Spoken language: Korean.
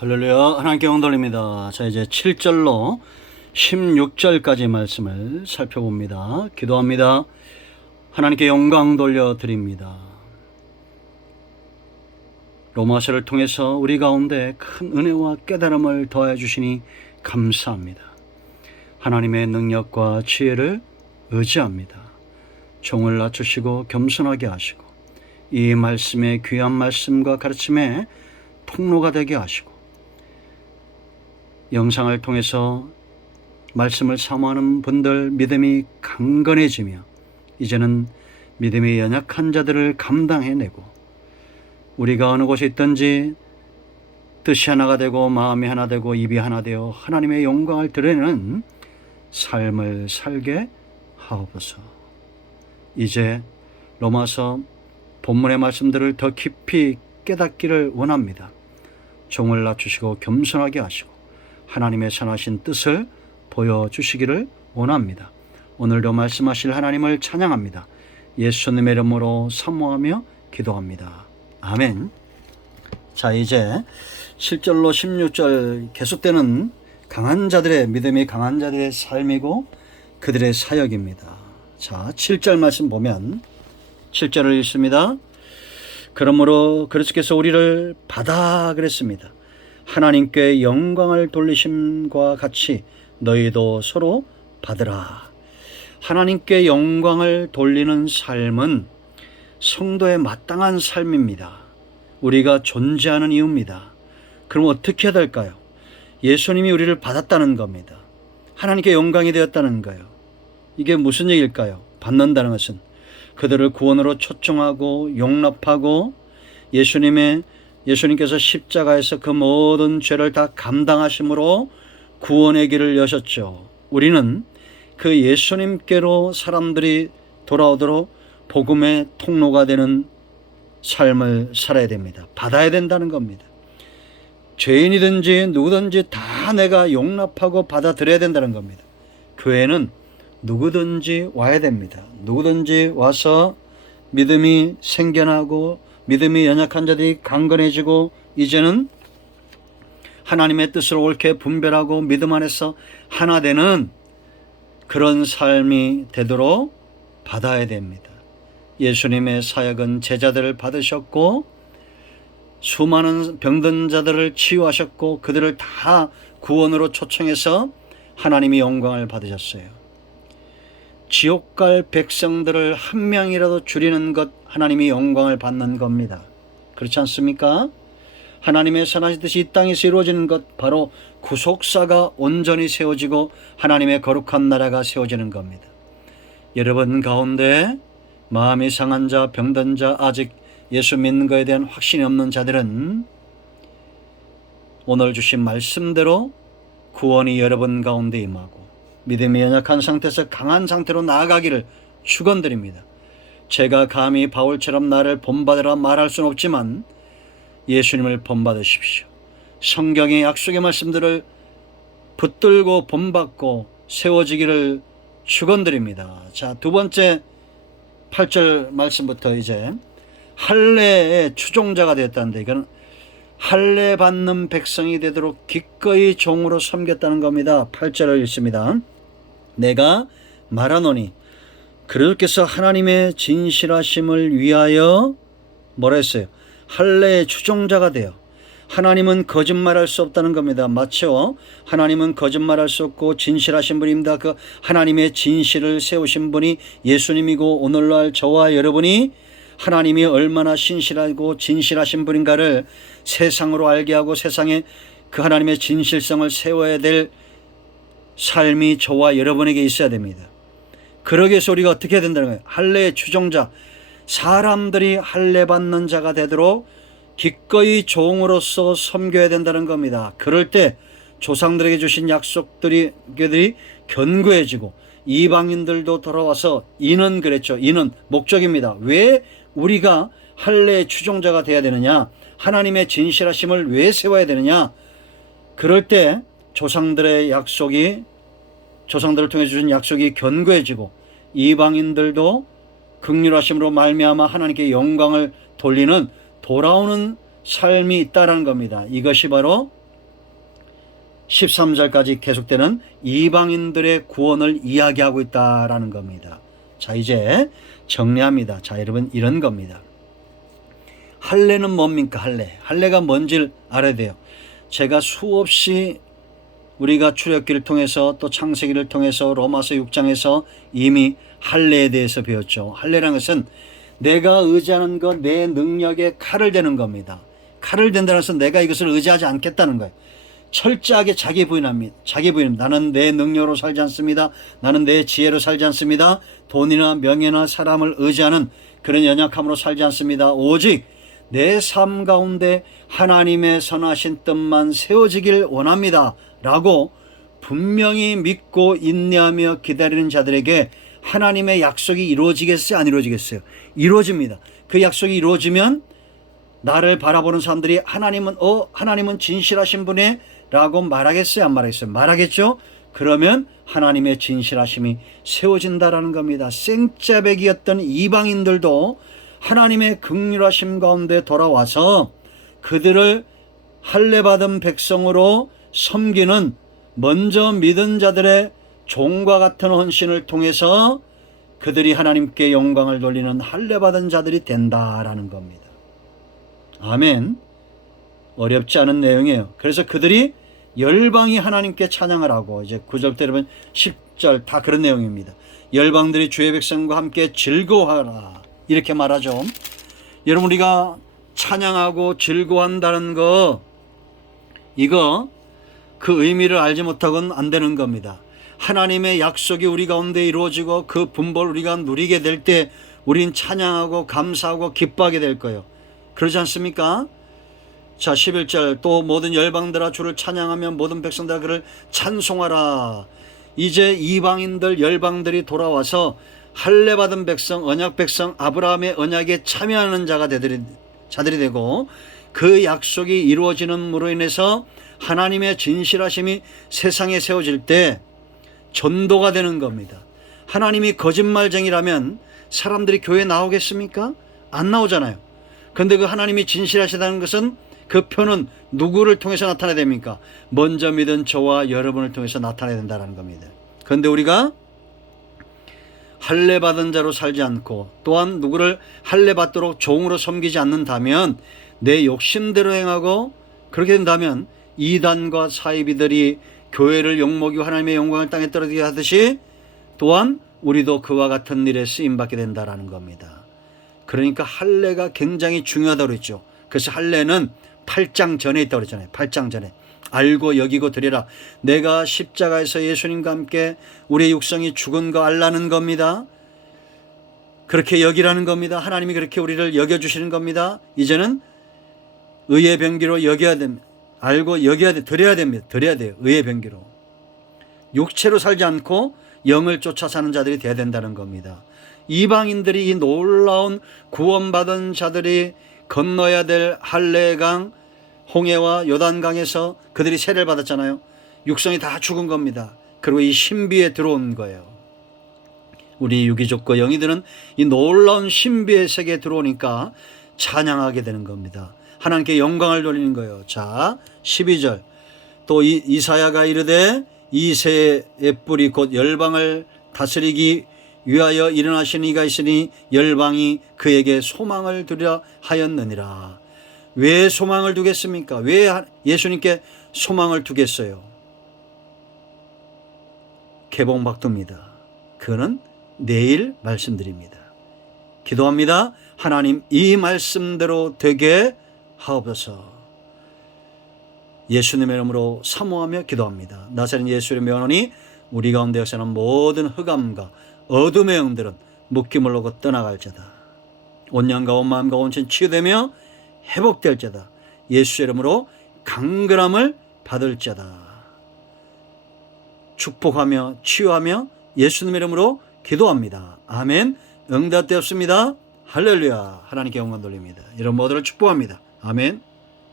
할렐루야. 하나님께 영광 돌립니다. 자, 이제 7절로 16절까지 말씀을 살펴봅니다. 기도합니다. 하나님께 영광 돌려드립니다. 로마서를 통해서 우리 가운데 큰 은혜와 깨달음을 더해 주시니 감사합니다. 하나님의 능력과 지혜를 의지합니다. 종을 낮추시고 겸손하게 하시고 이 말씀의 귀한 말씀과 가르침에 통로가 되게 하시고 영상을 통해서 말씀을 사모하는 분들 믿음이 강건해지며 이제는 믿음이 연약한 자들을 감당해내고 우리가 어느 곳에 있든지 뜻이 하나가 되고 마음이 하나 되고 입이 하나 되어 하나님의 영광을 드러내는 삶을 살게 하옵소서. 이제 로마서 본문의 말씀들을 더 깊이 깨닫기를 원합니다. 종을 낮추시고 겸손하게 하시고 하나님의 선하신 뜻을 보여주시기를 원합니다. 오늘도 말씀하실 하나님을 찬양합니다. 예수님의 이름으로 사모하며 기도합니다. 아멘. 자, 이제 7절로 16절 계속되는 강한 자들의 믿음이 강한 자들의 삶이고 그들의 사역입니다. 자, 7절 말씀 보면 7절을 읽습니다. 그러므로 그리스도께서 우리를 받아 그랬습니다. 하나님께 영광을 돌리심과 같이 너희도 서로 받으라. 하나님께 영광을 돌리는 삶은 성도의 마땅한 삶입니다. 우리가 존재하는 이유입니다. 그럼 어떻게 해야 될까요? 예수님이 우리를 받았다는 겁니다. 하나님께 영광이 되었다는 거예요. 이게 무슨 얘기일까요? 받는다는 것은 그들을 구원으로 초청하고 용납하고 예수님께서 십자가에서 그 모든 죄를 다 감당하심으로 구원의 길을 여셨죠. 우리는 그 예수님께로 사람들이 돌아오도록 복음의 통로가 되는 삶을 살아야 됩니다. 받아야 된다는 겁니다. 죄인이든지 누구든지 다 내가 용납하고 받아들여야 된다는 겁니다. 교회는 누구든지 와야 됩니다. 누구든지 와서 믿음이 생겨나고 믿음이 연약한 자들이 강건해지고 이제는 하나님의 뜻을 옳게 분별하고 믿음 안에서 하나 되는 그런 삶이 되도록 받아야 됩니다. 예수님의 사역은 제자들을 받으셨고 수많은 병든 자들을 치유하셨고 그들을 다 구원으로 초청해서 하나님이 영광을 받으셨어요. 지옥 갈 백성들을 한 명이라도 줄이는 것 하나님이 영광을 받는 겁니다. 그렇지 않습니까? 하나님의 선하신 뜻이 이 땅에서 이루어지는 것 바로 구속사가 온전히 세워지고 하나님의 거룩한 나라가 세워지는 겁니다. 여러분 가운데 마음이 상한 자, 병든 자, 아직 예수 믿는 것에 대한 확신이 없는 자들은 오늘 주신 말씀대로 구원이 여러분 가운데 임하고 믿음이 연약한 상태에서 강한 상태로 나아가기를 축원드립니다. 제가 감히 바울처럼 나를 본받으라 말할 수는 없지만 예수님을 본받으십시오. 성경의 약속의 말씀들을 붙들고 본받고 세워지기를 축원드립니다. 자, 두 번째 8절 말씀부터 이제 할례의 추종자가 되었다는데 이건 할례 받는 백성이 되도록 기꺼이 종으로 섬겼다는 겁니다. 8절을 읽습니다. 내가 말하노니 그리스도께서 하나님의 진실하심을 위하여 뭐라 했어요? 할례의 추종자가 되어 하나님은 거짓말할 수 없다는 겁니다. 맞죠? 하나님은 거짓말할 수 없고 진실하신 분입니다. 그 하나님의 진실을 세우신 분이 예수님이고 오늘날 저와 여러분이 하나님이 얼마나 신실하고 진실하신 분인가를 세상으로 알게 하고 세상에 그 하나님의 진실성을 세워야 될 삶이 저와 여러분에게 있어야 됩니다. 그러기 위해서 우리가 어떻게 해야 된다는 거예요? 할례의 추종자, 사람들이 할례 받는 자가 되도록 기꺼이 종으로서 섬겨야 된다는 겁니다. 그럴 때 조상들에게 주신 약속들이 견고해지고 이방인들도 돌아와서 이는 그랬죠. 이는 목적입니다. 왜 우리가 할례의 추종자가 되어야 되느냐? 하나님의 진실하심을 왜 세워야 되느냐? 그럴 때 조상들의 약속이 조상들을 통해 주신 약속이 견고해지고 이방인들도 긍휼하심으로 말미암아 하나님께 영광을 돌리는 돌아오는 삶이 있다라는 겁니다. 이것이 바로 13절까지 계속되는 이방인들의 구원을 이야기하고 있다라는 겁니다. 자, 이제 정리합니다. 자, 여러분, 이런 겁니다. 할례는 뭡니까? 할례가 뭔지를 알아야 돼요. 제가 수없이 우리가 출애굽기를 통해서 또 창세기를 통해서 로마서 6장에서 이미 할례에 대해서 배웠죠. 할례라는 것은 내가 의지하는 것, 내 능력에 칼을 대는 겁니다. 칼을 댄다는 것은 내가 이것을 의지하지 않겠다는 거예요. 철저하게 자기 부인합니다. 나는 내 능력으로 살지 않습니다. 나는 내 지혜로 살지 않습니다. 돈이나 명예나 사람을 의지하는 그런 연약함으로 살지 않습니다. 오직 내 삶 가운데 하나님의 선하신 뜻만 세워지길 원합니다. 라고 분명히 믿고 인내하며 기다리는 자들에게 하나님의 약속이 이루어지겠어요? 안 이루어지겠어요? 이루어집니다. 그 약속이 이루어지면 나를 바라보는 사람들이 하나님은 진실하신 분이네 라고 말하겠어요? 안 말하겠어요? 말하겠죠? 그러면 하나님의 진실하심이 세워진다라는 겁니다. 생짜배기였던 이방인들도 하나님의 긍휼하심 가운데 돌아와서 그들을 할례받은 백성으로 섬기는 먼저 믿은 자들의 종과 같은 헌신을 통해서 그들이 하나님께 영광을 돌리는 할례받은 자들이 된다라는 겁니다. 아멘. 어렵지 않은 내용이에요. 그래서 그들이 열방이 하나님께 찬양을 하고, 이제 9절부터 여러분 10절 다 그런 내용입니다. 열방들이 주의 백성과 함께 즐거워하라 이렇게 말하죠. 여러분, 우리가 찬양하고 즐거워한다는 거, 이거 그 의미를 알지 못하고는 안 되는 겁니다. 하나님의 약속이 우리 가운데 이루어지고 그 분벌을 우리가 누리게 될 때 우린 찬양하고 감사하고 기뻐하게 될 거예요. 그러지 않습니까? 자, 11절 또 모든 열방들아 주를 찬양하며 모든 백성들아 그를 찬송하라. 이제 이방인들 열방들이 돌아와서 할례받은 백성, 언약 백성, 아브라함의 언약에 참여하는 자들이 되고, 그 약속이 이루어지는으로 인해서 하나님의 진실하심이 세상에 세워질 때 전도가 되는 겁니다. 하나님이 거짓말쟁이라면 사람들이 교회에 나오겠습니까? 안 나오잖아요. 그런데 그 하나님이 진실하시다는 것은 그 표는 누구를 통해서 나타나야 됩니까? 먼저 믿은 저와 여러분을 통해서 나타나야 된다는 겁니다. 그런데 우리가 할례받은 자로 살지 않고 또한 누구를 할례받도록 종으로 섬기지 않는다면, 내 욕심대로 행하고 그렇게 된다면 이단과 사이비들이 교회를 욕먹이고 하나님의 영광을 땅에 떨어지게 하듯이 또한 우리도 그와 같은 일에 쓰임받게 된다는 겁니다. 그러니까 할례가 굉장히 중요하다고 그랬죠. 그래서 할례는 8장 전에 있다고 그랬잖아요. 8장 전에. 알고 여기고 드리라. 내가 십자가에서 예수님과 함께 우리의 육성이 죽은 거 알라는 겁니다. 그렇게 여기라는 겁니다. 하나님이 그렇게 우리를 여겨주시는 겁니다. 이제는 의의 병기로 여겨야 됩니다. 알고 여겨야 돼. 드려야 됩니다. 드려야 돼요. 의의 병기로. 육체로 살지 않고 영을 쫓아 사는 자들이 되어야 된다는 겁니다. 이방인들이 이 놀라운 구원받은 자들이 건너야 될 할례강, 홍해와 요단강에서 그들이 세례를 받았잖아요. 육성이 다 죽은 겁니다. 그리고 이 신비에 들어온 거예요. 우리 유기족과 영이들은 이 놀라운 신비의 세계에 들어오니까 찬양하게 되는 겁니다. 하나님께 영광을 돌리는 거예요. 자, 12절 또 이사야가 이르되 이 새의 뿔이 곧 열방을 다스리기 위하여 일어나신 이가 있으니 열방이 그에게 소망을 두려 하였느니라. 왜 소망을 두겠습니까? 왜 예수님께 소망을 두겠어요? 개봉박두입니다. 그거는 내일 말씀드립니다. 기도합니다. 하나님, 이 말씀대로 되게 하옵소서. 예수님의 이름으로 사모하며 기도합니다. 나사렛 예수의 명하노니 우리 가운데 역사하는 모든 흑암과 어둠의 영들은 묶임을 떠나갈지다. 온 영과 온 마음과 온 신 치유되며 회복될지다. 예수의 이름으로 강건함을 받을지다. 축복하며 치유하며 예수님의 이름으로 기도합니다. 아멘. 응답되었습니다. 할렐루야. 하나님께 영광 돌립니다. 이런 모두를 축복합니다. 아멘.